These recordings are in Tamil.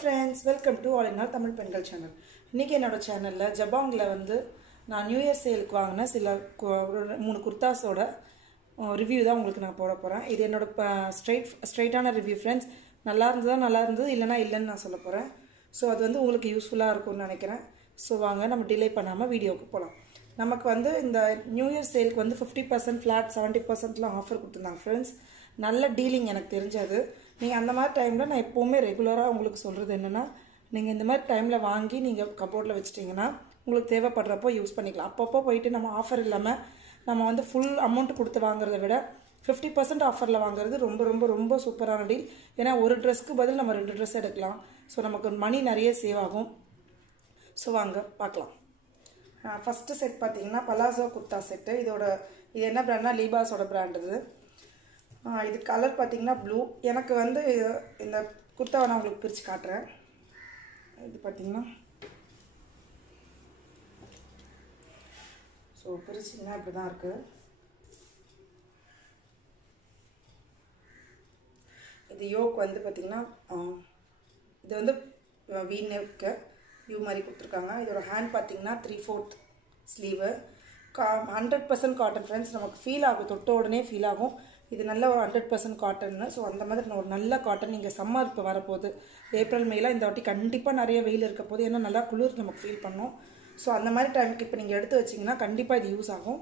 friends, welcome to All in All Tamil Pengal channel. இன்னைக்கு என்னோட சேனல்ல ஜபாங்ல வந்து நான் நியூ இயர் சேலுக்கு வாங்குன சில மூணு குர்தாஸோட ரிவ்யூ தான் உங்களுக்கு நான் போட போறேன். இது என்னோட ஸ்ட்ரைட்டான ரிவ்யூ फ्रेंड्स. நல்லா இருந்தது இல்லனா இல்லன்னு நான் சொல்ல போறேன். சோ அது வந்து உங்களுக்கு யூஸ்ஃபுல்லா இருக்கும்னு நினைக்கிறேன். சோ வாங்க நம்ம டிலே பண்ணாம வீடியோக்கு போலாம். நமக்கு வந்து இந்த நியூ இயர் சேலுக்கு வந்து 50% ஃபிளாட் 70% ல ஆஃபர் கொடுத்திருந்தாங்க फ्रेंड्स. நல்ல டீலிங் எனக்கு தெரிஞ்சது. நீங்க அந்த மாதிரி டைம்ல நான் எப்பவுமே ரெகுலரா உங்களுக்கு சொல்றது என்னன்னா நீங்க இந்த மாதிரி டைம்ல வாங்கி நீங்க கபோர்ட்ல வச்சிட்டீங்கன்னா உங்களுக்கு தேவைப்படுறப்போ யூஸ் பண்ணிக்கலாம். அப்பப்போ போயிட்டு நம்ம ஆஃபர் இல்லாம நம்ம வந்து ஃபுல் அமௌண்ட் கொடுத்து வாங்குறதை விட 50% ஆஃபர்ல வாங்குறது ரொம்ப ரொம்ப ரொம்ப சூப்பரான டீல். ஏன்னா ஒரு ட்ரெஸ்க்கு பதில் நம்ம ரெண்டு ட்ரெஸ் எடுக்கலாம். ஸோ நமக்கு மணி நிறைய சேவ் ஆகும். ஸோ வாங்க பார்க்கலாம். ஃபர்ஸ்ட் செட் பார்த்தீங்கன்னா பலாசோ குர்தா செட்டு. இது என்ன பிராண்ட்னா லீபாஸோட பிராண்ட் இது. இது கலர் பார்த்தீங்கன்னா ப்ளூ. எனக்கு வந்து இந்த குர்தாவை நான் உங்களுக்கு பிரித்து காட்டுறேன். இது பார்த்தீங்கன்னா ஸோ பிரிச்சிங்கன்னா இப்படி தான் இருக்குது. இது யோக் வந்து பார்த்தீங்கன்னா இது வந்து வி நெக்கு யூ மாதிரி கொடுத்துருக்காங்க. இதோட ஹேண்ட் பார்த்தீங்கன்னா 3/4 ஸ்லீவு. 100% cotton friends. நமக்கு ஃபீல் ஆகும், தொட்ட உடனே ஃபீல் ஆகும் இது நல்ல ஒரு 100% காட்டன்னு. ஸோ அந்த மாதிரி ஒரு நல்ல காட்டன். நீங்கள் சம்மர் இப்போ வரப்போகுது ஏப்ரல் மேல இந்த வாட்டி கண்டிப்பாக நிறைய வெயில் இருக்க போது. ஏன்னா நல்லா குளிர் நமக்கு ஃபீல் பண்ணும். ஸோ அந்த மாதிரி டைமுக்கு இப்போ நீங்கள் எடுத்து வச்சிங்கன்னா கண்டிப்பாக இது யூஸ் ஆகும்.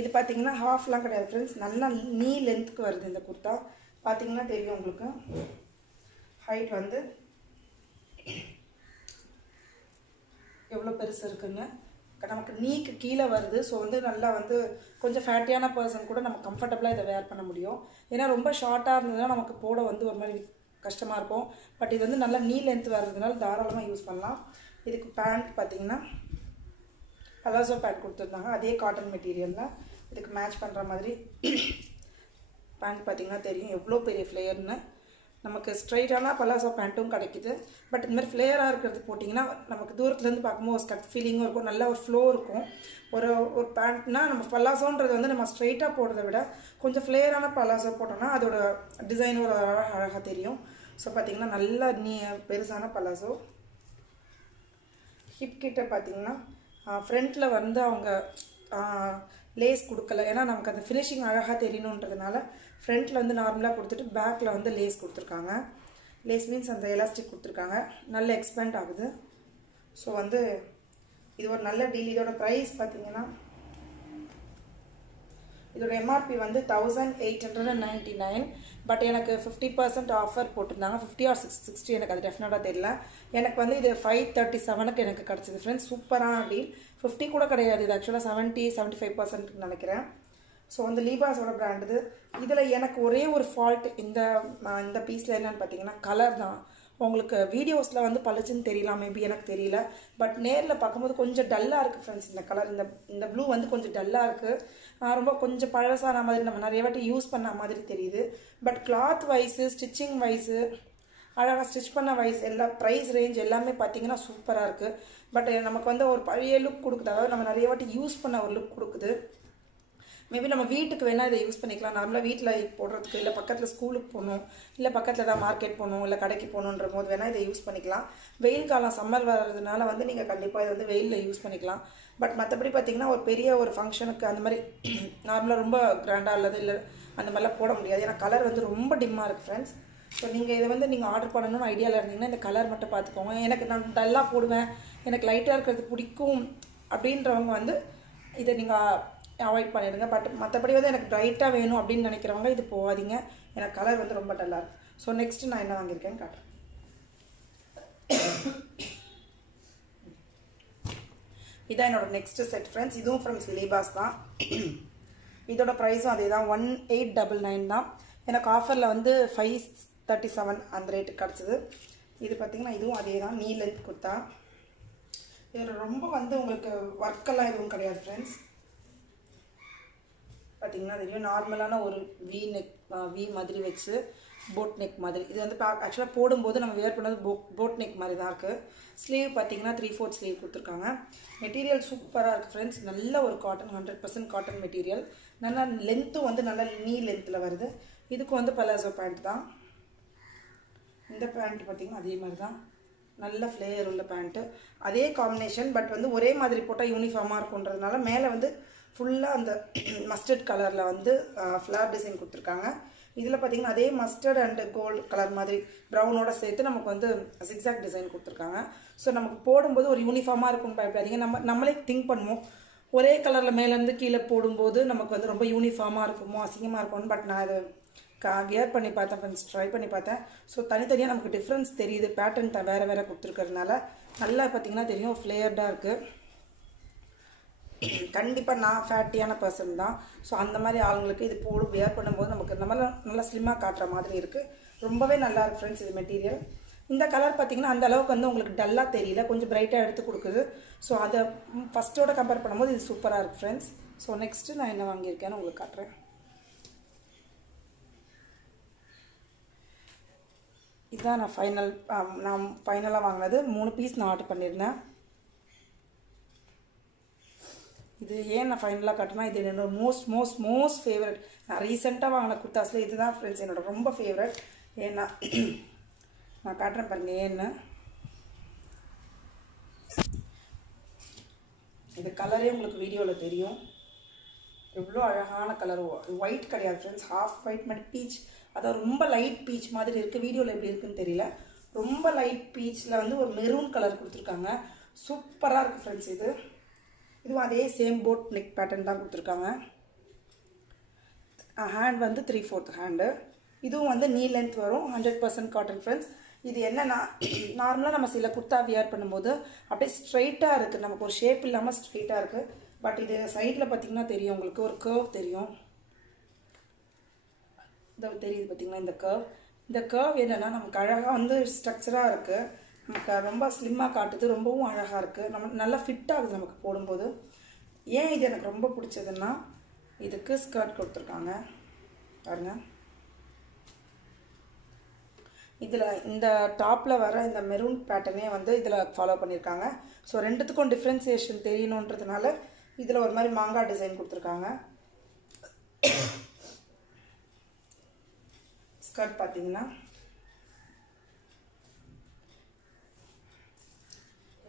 இது பார்த்தீங்கன்னா ஹாஃப்லாம் கிடையாது ஃப்ரெண்ட்ஸ். நல்லா நீ லென்த்துக்கு வருது இந்த குர்தா. பார்த்தீங்கன்னா தெரியும் உங்களுக்கு. ஹைட் வந்து எவ்வளோ பெருசு இருக்குங்க. நமக்கு நீக்கு கீழே வருது. ஸோ வந்து நல்லா வந்து கொஞ்சம் ஃபேட்டியான பர்சன் கூட நம்ம கம்ஃபர்டபுளாக இதை வேர் பண்ண முடியும். ஏன்னா ரொம்ப ஷார்ட்டாக இருந்ததுன்னா நமக்கு போட வந்து ஒரு மாதிரி கஷ்டமாக இருக்கும். பட் இது வந்து நல்லா நீ லென்த் வர்றதுனால தாராளமாக யூஸ் பண்ணலாம். இதுக்கு பேண்ட் பார்த்தீங்கன்னா பலாசோ பேண்ட் கொடுத்துருந்தாங்க. அதே காட்டன் மெட்டீரியலில் இதுக்கு மேட்ச் பண்ணுற மாதிரி பேண்ட் பார்த்தீங்கன்னா தெரியும் எவ்வளோ பெரிய ஃப்ளேயர்னு. நமக்கு ஸ்ட்ரைட்டான பலாசோ பேண்ட்டும் கிடைக்குது. பட் இந்த மாதிரி ஃப்ளேயராக இருக்கிறது போட்டிங்கன்னா நமக்கு தூரத்துலேருந்து பார்க்கும்போது ஒரு ஸ்கட் ஃபீலிங்கும் இருக்கும். நல்ல ஒரு ஃப்ளோ இருக்கும். ஒரு பேண்ட்னா நம்ம பலாசோன்றது வந்து நம்ம ஸ்ட்ரைட்டாக போடுறத விட கொஞ்சம் ஃப்ளேயரான பலாசோ போட்டோம்னா அதோட டிசைன் ஒரு அழகாக தெரியும். ஸோ பார்த்தீங்கன்னா நல்ல பெருசான பலாசோ. ஹிப் கிட்ட பார்த்தீங்கன்னா ஃப்ரண்ட்டில் வந்து அவங்க லேஸ் கொடுக்கல. ஏன்னா நமக்கு அந்த ஃபினிஷிங் அழகாக தெரியணுன்றதுனால ஃப்ரண்ட்டில் வந்து நார்மலாக கொடுத்துட்டு பேக்கில் வந்து லேஸ் கொடுத்துருக்காங்க. லேஸ் மீன்ஸ் அந்த எலாஸ்டிக் கொடுத்துருக்காங்க. நல்ல எக்ஸ்பேண்ட் ஆகுது. ஸோ வந்து இது ஒரு நல்ல டீல். இதோட ப்ரைஸ் பார்த்தீங்கன்னா இதோட எம்ஆர்பி வந்து 1899. பட் எனக்கு 50% ஆஃபர் போட்டிருந்தாங்க. 50 or 60 எனக்கு அது டெஃபினட்டாக தெரியல. எனக்கு வந்து இது 537க்கு எனக்கு கிடச்சிது ஃப்ரெண்ட்ஸ். சூப்பரான டீல். 50 கூட கிடையாது. இது ஆக்சுவலாக 70-75% நினைக்கிறேன். ஸோ வந்து லீபாஸோட பிராண்ட் இது. இதில் எனக்கு ஒரே ஒரு ஃபால்ட் இந்த பீஸில் என்னன்னு பார்த்தீங்கன்னா கலர் தான். உங்களுக்கு வீடியோஸில் வந்து பளிச்சுன்னு தெரியலாம், மேபி எனக்கு தெரியல. பட் நேரில் பார்க்கும்போது கொஞ்சம் டல்லாக இருக்குது ஃப்ரெண்ட்ஸ். இந்த கலர் இந்த ப்ளூ வந்து கொஞ்சம் டல்லாக இருக்குது. ரொம்ப கொஞ்சம் பழசான மாதிரி நம்ம நிறைய வாட்டி யூஸ் பண்ண மாதிரி தெரியுது. But cloth wise stitching wise அழகாக ஸ்டிச் பண்ண வைஸ் எல்லா ப்ரைஸ் ரேஞ்ச் எல்லாமே பார்த்தீங்கன்னா சூப்பராக இருக்குது. பட் நமக்கு வந்து ஒரு பழைய லுக் கொடுக்குது. அதாவது நம்ம நிறைய வாட்டி யூஸ் பண்ண ஒரு லுக் கொடுக்குது. மேபி நம்ம வீட்டுக்கு வேணால் இதை யூஸ் பண்ணிக்கலாம். நார்மலாக வீட்டில் போடுறதுக்கு, இல்லை பக்கத்தில் ஸ்கூலுக்கு போகணும், இல்லை பக்கத்தில் ஏதாவது மார்க்கெட் போகணும், இல்லை கடைக்கு போகணுன்ற போது வேணால் இதை யூஸ் பண்ணிக்கலாம். வெயில் காலம் சம்மர் வர்றதுனால வந்து நீங்கள் கண்டிப்பாக இதை வந்து வெயிலில் யூஸ் பண்ணிக்கலாம். பட் மற்றபடி பார்த்தீங்கன்னா ஒரு பெரிய ஒரு ஃபங்க்ஷனுக்கு அந்த மாதிரி நார்மலாக ரொம்ப கிராண்டாக அல்லது இல்லை அந்த மாதிரிலாம் போட முடியாது. ஏன்னா கலர் வந்து ரொம்ப டிம்மாக இருக்குது ஃப்ரெண்ட்ஸ். ஸோ நீங்கள் இதை வந்து நீங்கள் ஆர்டர் பண்ணணும்னு ஐடியாவில் இருந்தீங்கன்னா இந்த கலர் மட்டும் பார்த்துக்கோங்க. எனக்கு நான் டல்லாக போடுவேன், எனக்கு லைட்டாக இருக்கிறது பிடிக்கும் அப்படின்றவங்க வந்து இதை நீங்கள் அவாய்ட் பண்ணிடுங்க. பட் மற்றபடி வந்து எனக்கு பிரைட்டாக வேணும் அப்படின்னு நினைக்கிறவங்க இது போகாதீங்க. எனக்கு கலர் வந்து ரொம்ப டல்லாக இருக்குது. ஸோ நெக்ஸ்ட்டு நான் என்ன வாங்கியிருக்கேன்னு காட்டுறேன். இதான் என்னோட நெக்ஸ்ட் செட் ஃப்ரெண்ட்ஸ். இதுவும் ஃப்ரெண்ட்ஸ் லீபாஸ் தான். இதோட ப்ரைஸும் அதே தான் 1899 தான். எனக்கு ஆஃபரில் வந்து 537 அந்த ரேட்டுக்கு கிடச்சிது. இது பார்த்தீங்கன்னா இதுவும் அதே தான். நீ லென்த் கொடுத்தா இதில் ரொம்ப வந்து உங்களுக்கு ஒர்க்கெல்லாம் எதுவும் கிடையாது ஃப்ரெண்ட்ஸ். பார்த்தீங்கன்னா தெரியும் நார்மலான ஒரு வி மாதிரி வச்சு போட் நெக் மாதிரி. இது வந்து ஆக்சுவலாக போடும்போது நம்ம வேர் பண்ணது போட் நெக் மாதிரி தான் இருக்குது. ஸ்லீவ் பார்த்தீங்கன்னா 3/4 ஸ்லீவ் கொடுத்துருக்காங்க. மெட்டீரியல் சூப்பராக இருக்குது ஃப்ரெண்ட்ஸ். நல்ல ஒரு காட்டன் 100% காட்டன் மெட்டீரியல். நல்லா லென்த்தும் வந்து நல்லா நீ லென்த்தில் வருது. இதுக்கு வந்து பலாசோ பேண்ட் தான். இந்த பேண்ட் பார்த்தீங்கன்னா அதே மாதிரி தான், நல்ல ஃப்ளேயர் உள்ள பேண்ட்டு, அதே காம்பினேஷன். பட் வந்து ஒரே மாதிரி போட்டால் யூனிஃபார்மாக இருக்குன்றதுனால மேலே வந்து ஃபுல்லாக அந்த மஸ்டர்ட் கலரில் வந்து ஃப்ளார் டிசைன் கொடுத்துருக்காங்க. இதில் பார்த்தீங்கன்னா அதே மஸ்டர்ட் அண்ட் கோல்டு கலர் மாதிரி ப்ரௌனோட சேர்த்து நமக்கு வந்து சிக்ஸாக் டிசைன் கொடுத்துருக்காங்க. ஸோ நமக்கு போடும்போது ஒரு யூனிஃபார்மாக இருக்கும்னு பயப்படாதீங்க. நம்மளே திங்க் பண்ணுவோம், ஒரே கலரில் மேலேருந்து கீழே போடும்போது நமக்கு வந்து ரொம்ப யூனிஃபார்மாக இருக்குமோ அசிங்கமாக இருக்கும்னு. பட் நான் அதை வியர் பண்ணி பார்த்தேன் ஃப்ரெண்ட்ஸ், ட்ரை பண்ணி பார்த்தேன். ஸோ தனித்தனியாக நமக்கு டிஃப்ரென்ஸ் தெரியுது, பேட்டர்ன் வேறு வேறு கொடுத்துருக்கறதுனால நல்லா பார்த்தீங்கன்னா தெரியும் ஃப்ளேயர்டாக இருக்குது. கண்டிப்பாக நான் ஃபேட்டியான பர்சன் தான். ஸோ அந்த மாதிரி ஆளுங்களுக்கு இது போடு வியர் பண்ணும்போது நமக்கு நல்லா ஸ்லிம்மாக காட்டுற மாதிரி இருக்குது. ரொம்பவே நல்லா இருக்குது ஃப்ரெண்ட்ஸ் இது மெட்டீரியல். இந்த கலர் பார்த்தீங்கன்னா அந்த அளவுக்கு வந்து உங்களுக்கு டல்லாக தெரியல, கொஞ்சம் பிரைட்டாக எடுத்து கொடுக்குது. ஸோ அதை ஃபஸ்ட்டோட கம்பேர் பண்ணும்போது இது சூப்பராக இருக்குது ஃப்ரெண்ட்ஸ். ஸோ நெக்ஸ்ட்டு நான் என்ன வாங்கியிருக்கேன்னு உங்களுக்கு காட்டுறேன். இதுதான் நான் ஃபைனலாக வாங்கினது. 3 பீஸ் நான் ஆர்டர் பண்ணியிருந்தேன். இது ஏன் நான் ஃபைனலாக காட்டுனா, இது என்னோட மோஸ்ட் ஃபேவரட். நான் ரீசெண்டாக வாங்கின குர்தாஸில் இதுதான் ஃப்ரெண்ட்ஸ் என்னோட ரொம்ப ஃபேவரட். ஏன்னா நான் காட்டுறேன் பாருங்க ஏன்னு. இது கலரே உங்களுக்கு வீடியோவில் தெரியும், எவ்வளோ அழகான கலர். ஒயிட் கிடையாது ஃப்ரெண்ட்ஸ், ஹாஃப் ஒயிட் மாதிரி பீச், அதாவது ரொம்ப லைட் பீச் மாதிரி இருக்குது. வீடியோவில் எப்படி இருக்குன்னு தெரியல, ரொம்ப லைட் பீச்சில் வந்து ஒரு மெரூன் கலர் கொடுத்துருக்காங்க. சூப்பராக இருக்குது ஃப்ரெண்ட்ஸ். இதுவும் அதே சேம் போட் நெக் பேட்டர்ன் தான் கொடுத்துருக்காங்க. ஹேண்ட் வந்து 3/4 ஹேண்டு. இதுவும் வந்து நீ லென்த் வரும், 100% காட்டன் ஃப்ரெண்ட்ஸ். இது என்னன்னா, நார்மலாக நம்ம சில குர்த்தா வியர் பண்ணும்போது அப்படியே ஸ்ட்ரைட்டாக இருக்குது, நமக்கு ஒரு ஷேப் இல்லாமல் ஸ்ட்ரைட்டாக இருக்குது. பட் இது சைடில் பார்த்தீங்கன்னா தெரியும் உங்களுக்கு, ஒரு கர்வ் தெரியும். இதை தெரியுது பார்த்தீங்களா, இந்த கர்வ் என்னென்னா நமக்கு அழகாக வந்து ஸ்ட்ரக்சராக இருக்குது, நமக்கு ரொம்ப ஸ்லிம்மாக காட்டுது, ரொம்பவும் அழகாக இருக்குது, நம்ம நல்லா ஃபிட் ஆகுது நமக்கு போடும்போது. ஏன் இது எனக்கு ரொம்ப பிடிச்சதுன்னா, இதுக்கு ஸ்கர்ட் கொடுத்துருக்காங்க பாருங்க. இதில் இந்த டாப்பில் வர இந்த மெரூன் பேட்டர்னே வந்து இதில் ஃபாலோ பண்ணியிருக்காங்க. ஸோ ரெண்டுத்துக்கும் டிஃப்ரென்சியேஷன் தெரியணுன்றதுனால இதில் ஒரு மாதிரி மாங்காய் டிசைன் கொடுத்துருக்காங்க. ஸ்கர்ட் பார்த்தீங்கன்னா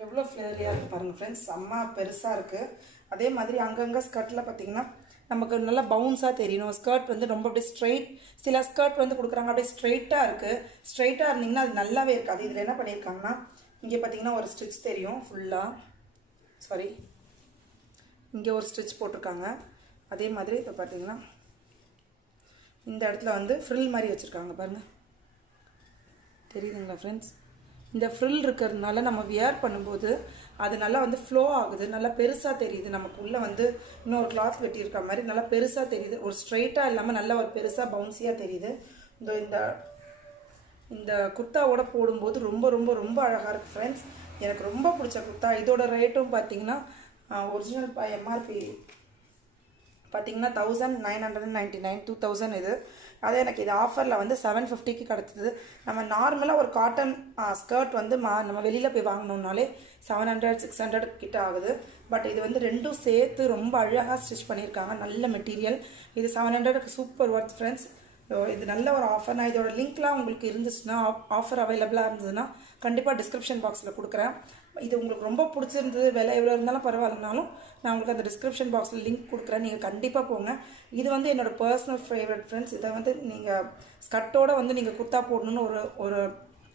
எவ்வளோ ஃப்ளேரியாக இருக்குது பாருங்கள் ஃப்ரெண்ட்ஸ், செம்ம பெருசாக இருக்குது. அதே மாதிரி அங்கங்கே ஸ்கர்ட்டில் பார்த்தீங்கன்னா நமக்கு நல்லா பவுன்ஸாக தெரியணும். ஸ்கர்ட் வந்து ரொம்ப அப்படியே ஸ்ட்ரைட், சில ஸ்கர்ட் வந்து கொடுக்குறாங்க அப்படியே ஸ்ட்ரைட்டாக இருக்குது. ஸ்ட்ரைட்டாக இருந்தீங்கன்னா அது நல்லாவே இருக்காது. இதில் என்ன பண்ணியிருக்காங்கன்னா, இங்கே பார்த்தீங்கன்னா ஒரு ஸ்டிச் தெரியும் ஃபுல்லாக, சாரி இங்கே ஒரு ஸ்டிச் போட்டிருக்காங்க. அதே மாதிரி இப்போ பார்த்தீங்கன்னா இந்த இடத்துல வந்து ஃப்ரில் மாதிரி வச்சுருக்காங்க பாருங்கள், தெரியுதுங்களா ஃப்ரெண்ட்ஸ். இந்த ஃப்ரில் இருக்கிறதுனால நம்ம வியர் பண்ணும்போது அது நல்லா வந்து ஃப்ளோ ஆகுது, நல்லா பெருசாக தெரியுது. நமக்கு உள்ளே வந்து இன்னொரு கிளாத் வெட்டியிருக்க மாதிரி நல்லா பெருசாக தெரியுது, ஒரு ஸ்ட்ரைட்டாக இல்லாமல் நல்லா ஒரு பெருசாக பவுன்ஸியாக தெரியுது. இந்த குர்த்தாவோட போடும்போது ரொம்ப ரொம்ப ரொம்ப அழகாக இருக்குது ஃப்ரெண்ட்ஸ். எனக்கு ரொம்ப பிடிச்ச குர்த்தா. இதோட ரேட்டும் பார்த்தீங்கன்னா ஒரிஜினல் எம்ஆர்பி பார்த்தீங்கன்னா 1999, 2000 இது. அதே எனக்கு இது ஆஃபரில் வந்து 750க்கு கிடச்சிது. நம்ம நார்மலாக ஒரு காட்டன் ஸ்கர்ட் வந்து நம்ம வெளியில் போய் வாங்கினோம்னாலே 700, 600 கிட்ட ஆகுது. பட் இது வந்து ரெண்டும் சேர்த்து ரொம்ப அழகாக ஸ்டிச் பண்ணியிருக்காங்க, நல்ல மெட்டீரியல். இது 700க்கு சூப்பர் ஒர்த் ஃப்ரெண்ட்ஸ். இது நல்ல ஒரு ஆஃபர். நான் இதோட லிங்க்லாம் உங்களுக்கு இருந்துச்சுன்னா, ஆஃபர் அவைலபிளாக இருந்ததுன்னா கண்டிப்பாக டிஸ்கிரிப்ஷன் பாக்ஸில் கொடுக்குறேன். இது உங்களுக்கு ரொம்ப பிடிச்சிருந்தது, விலை எவ்வளோ இருந்தாலும் பரவாயில்லனாலும் நான் உங்களுக்கு அந்த டிஸ்கிரிப்ஷன் பாக்ஸில் லிங்க் கொடுக்குறேன், நீங்கள் கண்டிப்பாக போங்க. இது வந்து என்னோட பர்சனல் ஃபேவரட் ஃப்ரெண்ட்ஸ். இதை வந்து நீங்கள் ஸ்கர்ட்டோட வந்து நீங்கள் குர்த்தா போடணுன்னு ஒரு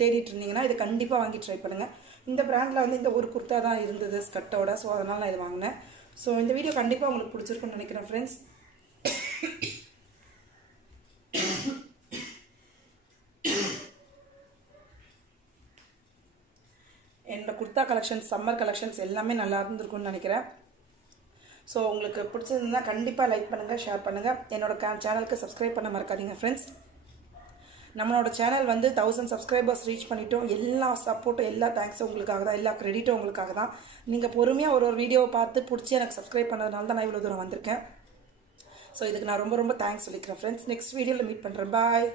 தேடிட்டு இருந்தீங்கன்னா இதை கண்டிப்பாக வாங்கி ட்ரை பண்ணுங்கள். இந்த பிராண்டில் வந்து இந்த ஒரு குர்த்தா தான் இருந்தது ஸ்கர்ட்டோட, ஸோ அதனால் நான் இது வாங்கினேன். ஸோ இந்த வீடியோ கண்டிப்பாக உங்களுக்கு பிடிச்சிருக்குன்னு நினைக்கிறேன் ஃப்ரெண்ட்ஸ். என்னோட குர்த்தா கலெக்ஷன்ஸ், சம்மர் கலெக்ஷன்ஸ் எல்லாமே நல்லா இருந்திருக்கும்னு நினைக்கிறேன். ஸோ உங்களுக்கு பிடிச்சிருந்தா கண்டிப்பாக லைக் பண்ணுங்கள், ஷேர் பண்ணுங்கள். என்னோட சேனலுக்கு சப்ஸ்கிரைப் பண்ண மறக்காதீங்க ஃப்ரெண்ட்ஸ். நம்மளோட சேனல் வந்து 1000 சப்ஸ்கிரைபர்ஸ் ரீச் பண்ணிட்டோம். எல்லா சப்போர்ட்டும், எல்லா தேங்க்ஸும் உங்களுக்காக தான், எல்லா கிரெடிட்டும் உங்களுக்காக தான். நீங்கள் பொறுமையாக ஒரு வீடியோவை பார்த்து பிடிச்சி எனக்கு சப்ஸ்கிரைப் பண்ணதுனால தான் நான் இவ்வளோ தூரம் வந்திருக்கேன். ஸோ இதுக்கு நான் ரொம்ப ரொம்ப தேங்க்ஸ் சொல்லிக்கிறேன் ஃப்ரெண்ட்ஸ். நெக்ஸ்ட் வீடியோவில் மீட் பண்ணுறேன். பாய்.